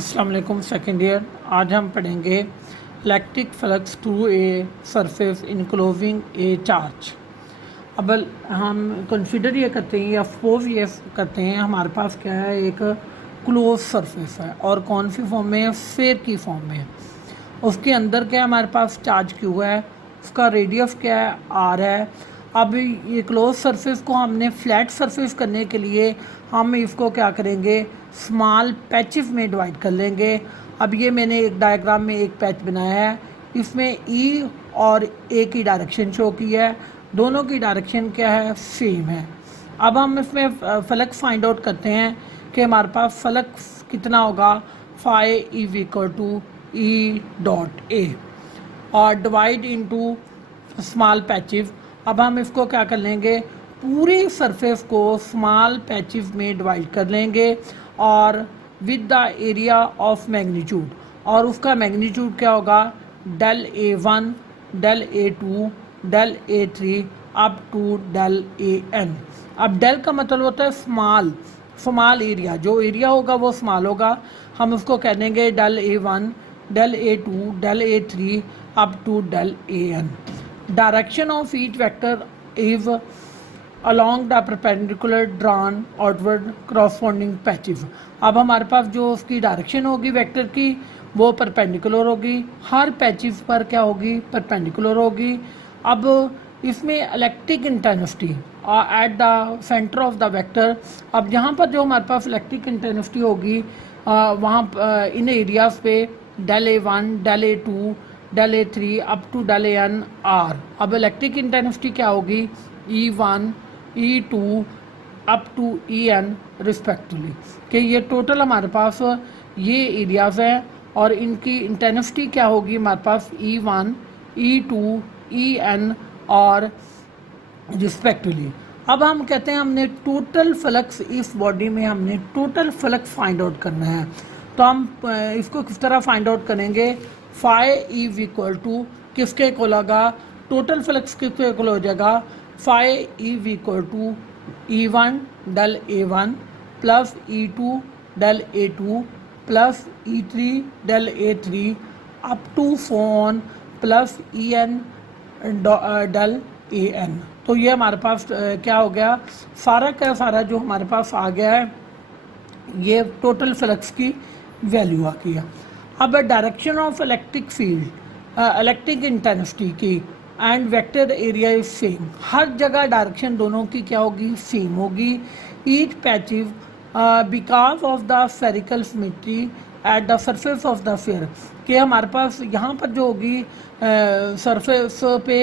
अस्सलाम वालेकुम second year. आज हम पढ़ेंगे electric flux to a surface enclosing a charge. अब हम कंसीडर ये करते हैं या सपोज ये करते हैं हमारे पास क्या है, एक क्लोज सरफेस है और कौन सी फॉर्म में है, स्फीयर की फॉर्म में है। उसके अंदर क्या है, हमारे पास चार्ज क्यू है, उसका रेडियस क्या है, आर है। अब ये क्लोज सरफेस को हमने फ्लैट सरफेस करने के लिए हम इसको क्या करेंगे, स्मॉल पैचेस में डिवाइड कर लेंगे। अब ये मैंने एक डायग्राम में एक पैच बनाया है, इसमें ई और ए की डायरेक्शन शो की है, दोनों की डायरेक्शन क्या है, सेम है। अब हम इसमें फ्लक्स फाइंड आउट करते हैं कि हमारे पास फ्लक्स कितना होगा, phi is equal to E dot A और डिवाइड इनटू स्मॉल पैचेस। अब हम इसको क्या कर लेंगे, पूरी सरफेस को स्मॉल पैचेस में डिवाइड कर लेंगे और with the area of magnitude, और उसका मैग्नीट्यूड क्या होगा, del A one, del A two, del A three up to del A N. अब डेल का मतलब होता है स्मॉल एरिया, जो एरिया होगा वो स्मॉल होगा। हम उसको कह देंगे del A one, del A two, del A three up to del A N. Direction of each vector is along the perpendicular drawn outward corresponding patches। अब हमारे पास जो उसकी डायरेक्शन होगी वेक्टर की वो परपेंडिकुलर होगी, हर पैचेस पर क्या होगी, परपेंडिकुलर होगी। अब इसमें electric intensity at the centre of the vector, अब यहाँ पर जो हमारे पास इलेक्ट्रिक इंटेंसिटी होगी वहाँ इन एरियाज पे del A one, del A two, del A three up to del A N are. अब इलेक्ट्रिक इंटेंसिटी क्या होगी, E one, E two up to E N respectively, कि ये टोटल हमारे पास ये एरियाज़ हैं और इनकी इंटेंसिटी क्या होगी हमारे पास, E one, E two, E N और रिस्पेक्टिवली। अब हम कहते हैं हमने टोटल फ्लक्स, इस बॉडी में हमने टोटल फ्लक्स फाइंड आउट करना है। तो हम इसको किस तरह फाइंड आउट करेंगे, फाई इज इक्वल टू किसके इक्वल होगा, टोटल फ्लक्स किसके इक्वल हो जाएगा, phi is equal to E one del A one plus E two del A two plus E three del A three up to phone plus E N del A N. तो ये हमारे पास क्या हो गया, सारा का सारा जो हमारे पास आ गया है, ये टोटल फ्लक्स की वैल्यू आ गई है। अब direction of electric field, electric intensity की and vector area is same, हर जगह डायरेक्शन दोनों की क्या होगी, सेम होगी। Each patch because of the spherical symmetry at the surface of the sphere, कि हमारे पास यहाँ पर जो होगी सरफेस पे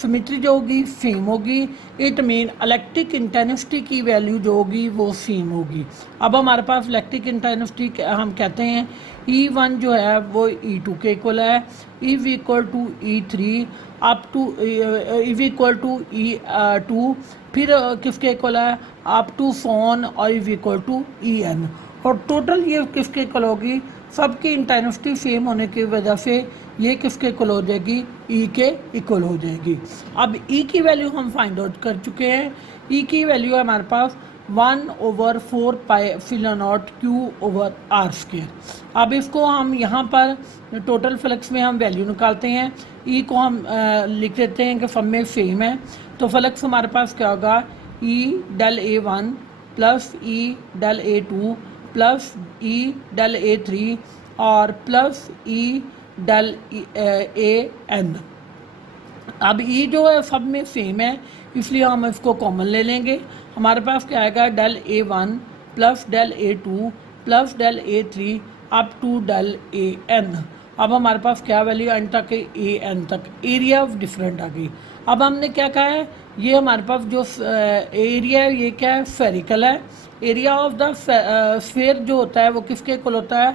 सिमेट्री जो होगी सेम होगी। इट मीन इलेक्ट्रिक इंटेंसिटी की वैल्यू जो होगी वो सेम होगी। अब हमारे पास इलेक्ट्रिक इंटेंसिटी हम कहते हैं ई वन जो है वो ई टू के इक्वल है, is equal to E three up to is equal to E two, फिर किसके इक्वल है, अप टू सोन और is equal to E N. और टोटल ये किसके इक्वल होगी, सबकी इंटेंसिटी सेम होने की वजह से ये किसके इक्वल हो जाएगी, ई के इक्वल हो जाएगी। अब ई की वैल्यू हम फाइंड आउट कर चुके हैं, ई की वैल्यू है हमारे पास 1/4 pi epsilon naught Q over R square. अब इसको हम यहाँ पर टोटल फ्लक्स में हम वैल्यू निकालते हैं, ई को हम लिख देते हैं कि सब में सेम है। तो फ्लक्स हमारे पास क्या होगा, E del A one plus E del A two plus E del A three और plus E del A N. अब ई जो है सब में सेम है इसलिए हम इसको कॉमन ले लेंगे। हमारे पास क्या आएगा, del A one plus del A two plus del A three up to del A N. अब हमारे पास क्या वैल्यू एन तक, ए एन तक, एरिया ऑफ डिफरेंट आ गई। अब हमने क्या कहा है, ये हमारे पास जो एरिया है ये क्या है, स्फेरिकल है। एरिया ऑफ द स्फीयर जो होता है वो किसके इक्वल होता है,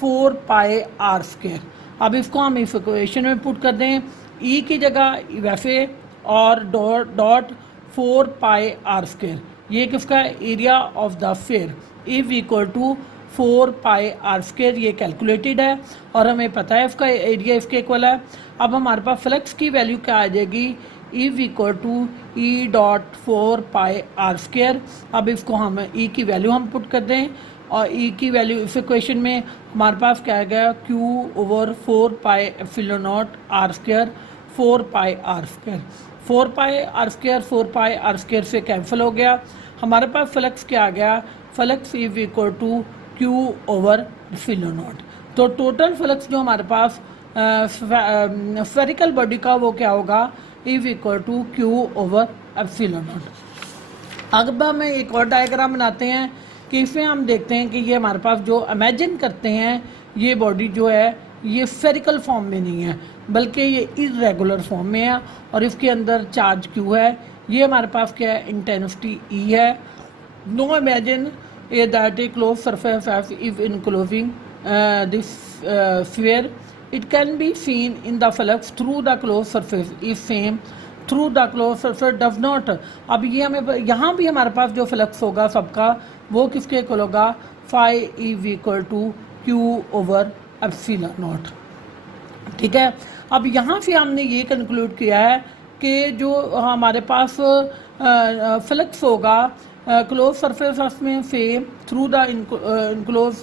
4 पाई आर स्क्वायर। अब इसको हम इस इक्वेशन में पुट कर दें, ई की जगह वैसे और डॉट 4 पाई आर स्क्वायर, ये किसका area of the sphere is equal to 4 pi R square, ये कैलकुलेटेड है और हमें पता है इसका एरिया इसके इक्वल है। अब हमारे पास फ्लक्स की वैल्यू क्या आ जाएगी, is equal to E dot 4 pi R square. अब इसको हम ई की वैल्यू हम पुट कर दें और ई की वैल्यू इस इक्वेशन में हमारे पास क्या आ गया Q over 4 pi epsilon naught R square 4 pi R square 4 pi R square 4 pi R square से कैंसिल हो गया। हमारे पास फ्लक्स क्या आ गया flux is equal to Q over epsilon naught. तो टोटल फ्लक्स जो हमारे पास स्फेरिकल बॉडी का वो क्या होगा is equal to Q over epsilon naught. अब हम एक और डायग्राम बनाते हैं कि इसमें हम देखते हैं कि ये हमारे पास जो इमेजिन करते हैं ये बॉडी जो है ये स्फेरिकल फॉर्म में नहीं है बल्कि ये इरेगुलर फॉर्म में है और इसके अंदर चार्ज क्यू है। ये हमारे पास क्या है इंटेंसिटी ई है। Now imagine a that a close surface F is enclosing this sphere it can be seen in the flux through the close surface is same through the close surface does not. अब ये हमें यहाँ भी हमारे पास जो flux होगा सबका वो किसके इक्वल होगा phi is equal to Q over epsilon naught. ठीक है। अब यहाँ से हमने ये कंक्लूड किया है कि जो हमारे पास फ्लक्स होगा क्लोज सरफेस में से through the enclose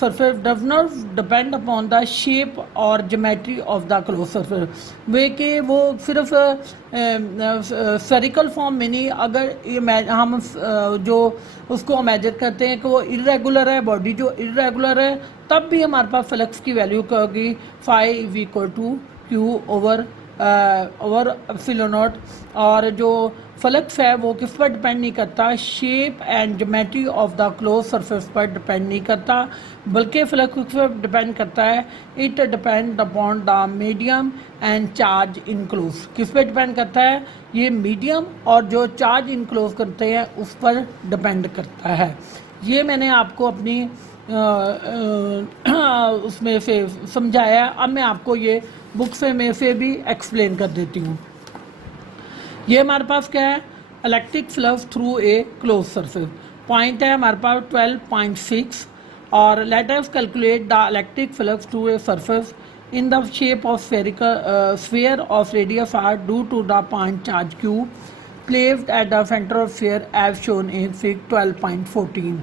surface does not depend upon the shape और geometry of the close surface वे के वो सिर्फ स्फेरिकल फॉर्म में नहीं अगर हम जो उसको इमेजिन करते हैं कि वो इरेगुलर है बॉडी जो इरेगुलर है तब भी हमारे पास फ्लक्स की वैल्यू क्या होगी phi is equal to Q over epsilon naught. और जो फ्लक्स है वो किस पर डिपेंड नहीं करता shape and geometry of the close surface पर डिपेंड नहीं करता बल्कि फ्लक्स किस पर डिपेंड करता है it depend upon the medium and charge enclose. किस पर डिपेंड करता है ये मीडियम और जो चार्ज इनक्लोज करते हैं उस पर डिपेंड करता है। ये मैंने आपको अपनी उसमें से समझाया। अब मैं आपको ये बुक से में से भी एक्सप्लेन कर देती हूँ। ये हमारे पास क्या है electric flux through a close surface point है हमारे पास 12.6 और let us calculate the electric flux through a surface in the shape of spherical sphere of radius r due to the point charge q placed at the center of sphere as shown in fig 12.14।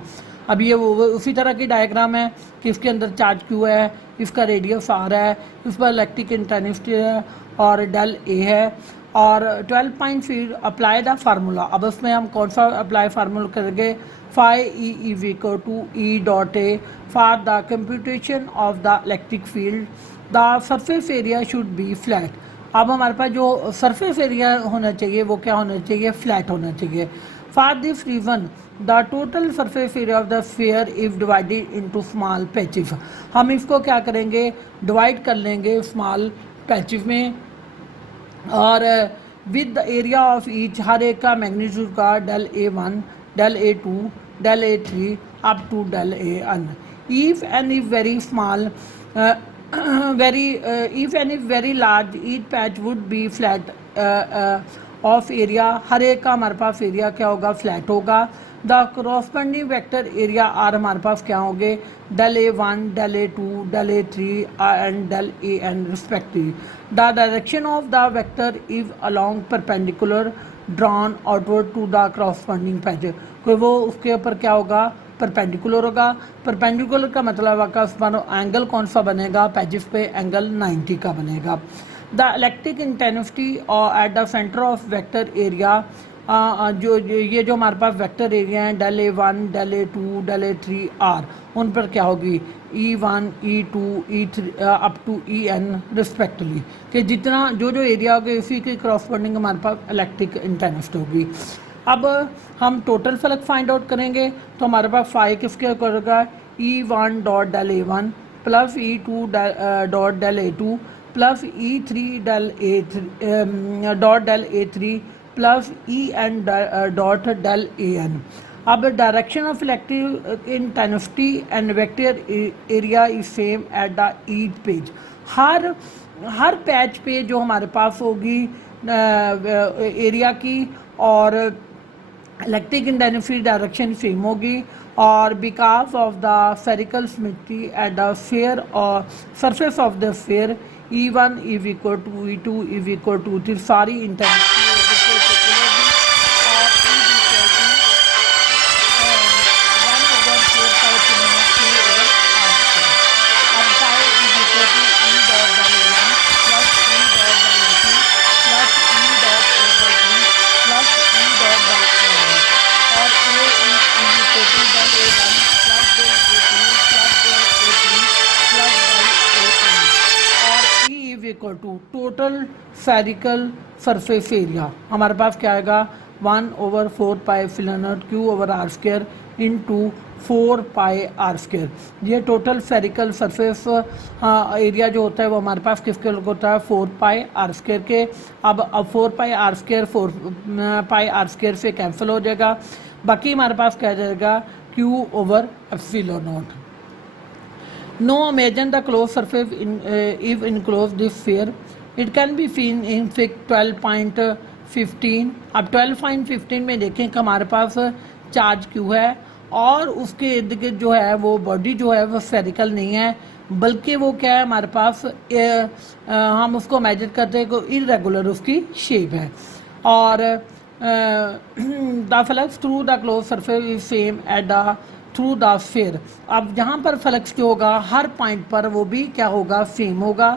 अब ये वो उसी तरह की diagram है कि इसके अंदर चार्ज क्यू है इसका रेडियस आर है इस पर इलेक्ट्रिक इंटेंसिटी है और डेल ए है और 12.4 अप्लाई द फार्मूला। अब उसमें हम कौन सा अप्लाई फार्मूला करेंगे phi E is equal to E dot A for the computation of the electric field the surface area should be flat. अब हमारे पास जो सरफेस एरिया होना चाहिए वो क्या होना चाहिए फ्लैट होना चाहिए। For this reason the total surface area of the sphere is divided into small patches. हम इसको क्या करेंगे डिवाइड कर लेंगे स्मॉल पैचेस में और with the area of each हर एक का मैग्नीट्यूड का del A1 del A2 del A3 up to del AN। If N is very small if n is very large each patch would be flat of area। हर एक का हमारे पास area क्या होगा फ्लैट होगा। The corresponding vector area are हमारे पास क्या होंगे del A1 del A2 del A3 and del AN respectively. The direction of the vector is along perpendicular drawn outward to the corresponding patch. कोई वो उसके ऊपर क्या होगा परपेंडिकुलर होगा। परपेंडिकुलर का मतलब आपका उस पर एंगल कौन सा बनेगा पैचेस पे एंगल 90 का बनेगा। The electric intensity at the centre of vector area जो ये जो हमारे पास वेक्टर एरिया हैं del A1 del A2 del A3 are उन पर क्या होगी E1 E2 E3 up to EN respectively कि जितना जो जो एरिया होगा उसी के क्रॉसपोंडिंग हमारे पास इलेक्ट्रिक इंटेंसिटी होगी। अब हम टोटल फ्लक्स फाइंड आउट करेंगे तो हमारे पास फाई किसके करेगा E1 dot del A1 plus E2 dot del A2 plus E3 del A3 dot del A3 plus EN dot del AN। अब direction of electric intensity and vector area is same at the each page. हर patch पे जो हमारे पास होगी area की और electric intensity direction same होगी और because of the spherical symmetry at the sphere और surface of the sphere E1 is equal to E2 is equal to सारी intensity equal to total spherical surface area, हमारे पास क्या आएगा 1/4πε0 Q/r² into 4πr²। ये total spherical surface area जो होता है वो हमारे पास किसके होता है 4πr² के। अब 4πr² 4πr² से कैंसिल हो जाएगा, बाकी हमारे पास क्या जाएगा Q/ε0। Now imagine the closed surface if enclosed this sphere. It can be seen in fig 12.15। अब 12.15 में देखें कि हमारे पास चार्ज Q है और उसके इर्द गिर्द जो है वो बॉडी जो है वो स्फेरिकल नहीं है, बल्कि वो क्या है हमारे पास हम उसको मेजर करते हैं कि इरेगुलर उसकी शेप है। और the flux through the close surface is same at the through the sphere. अब जहाँ पर फ्लक्स जो होगा हर पॉइंट पर वो भी क्या होगा सेम होगा।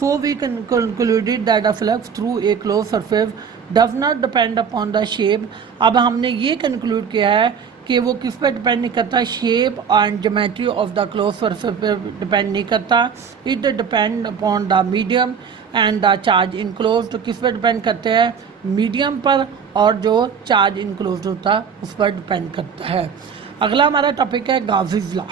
So we concluded that the flux through a close surface does not depend upon the shape. अब हमने ये कंक्लूड किया है कि वो किस पे डिपेंड नहीं करता, shape and geometry of the close surface पे डिपेंड नहीं करता। It depend upon the medium and the charge enclosed. किस पे डिपेंड करते हैं, मीडियम पर, और जो चार्ज इनक्लोज्ड होता है उस पर डिपेंड करता है। अगला हमारा टॉपिक है गाउसी's लॉ।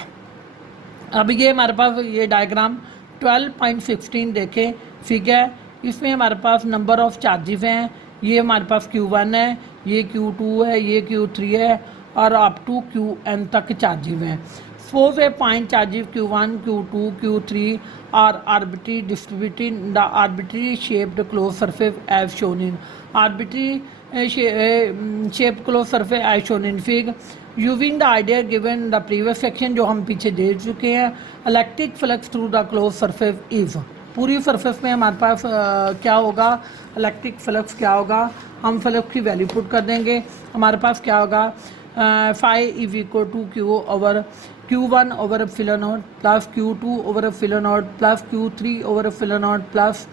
अब ये हमारे पास ये डायग्राम 12.16 देखें फिगर, इसमें हमारे पास नंबर ऑफ चार्जेस हैं। ये हमारे पास Q1 है, ये Q2 है, ये Q3 है और अप टू Qn तक चार्जेस हैं। Suppose a point charges Q1, Q2, Q3 are arbitrary distributed in the arbitrary shaped close surface as shown in arbitrary shape close surface as shown in fig. Using the idea given the previous section जो हम पीछे दे चुके हैं, electric flux through the close surface is, पूरी surface में हमारे पास क्या होगा इलेक्ट्रिक फ्लक्स क्या होगा, हम फ्लक्स की वैल्यू पुट कर देंगे। हमारे पास क्या होगा phi is equal to Q1/ε0 plus Q2/ε0 plus Q3/ε0 plus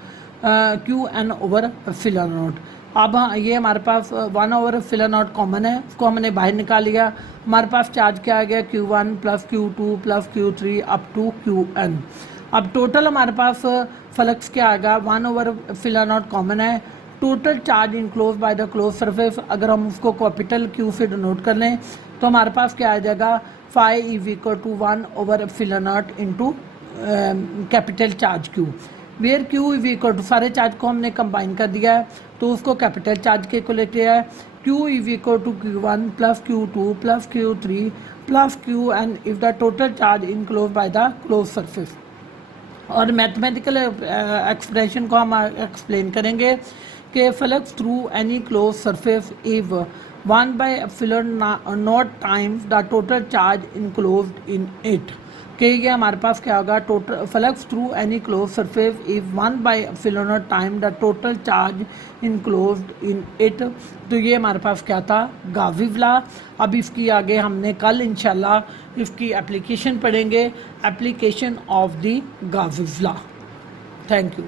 Qn/ε0। अब ये हमारे पास 1/ε0 कॉमन है, उसको हमने बाहर निकाल लिया। हमारे पास चार्ज क्या आ गया Q1 plus Q2 plus Q3 up to Qn। अब टोटल हमारे पास फ्लक्स क्या आएगा 1/ε0 कॉमन है। Total charge enclose by the close surface, अगर हम उसको कैपिटल Q से डिनोट कर लें तो हमारे पास क्या आ जाएगा phi is equal to 1/ε0 into capital charge Q, where Q is equal to सारे चार्ज को हमने कंबाइन कर दिया है तो उसको कैपिटल चार्ज के इक्वल है। Q is equal to Q1 plus Q2 plus Q3 plus Qn if the total charge enclose by the close surface. और मैथमेटिकल एक्सप्रेशन को हम एक्सप्लेन करेंगे कि flux through any close surface is 1/ε0 times the total charge enclosed in it. कि ये हमारे पास क्या होगा total flux through any close surface is 1/ε0 time the total charge enclosed in it. तो ये हमारे पास क्या था गाउसी's लॉ। अब इसकी आगे हमने कल इंशाल्लाह इसकी एप्लीकेशन पढ़ेंगे, एप्लीकेशन ऑफ द गाउसी's लॉ। Thank you.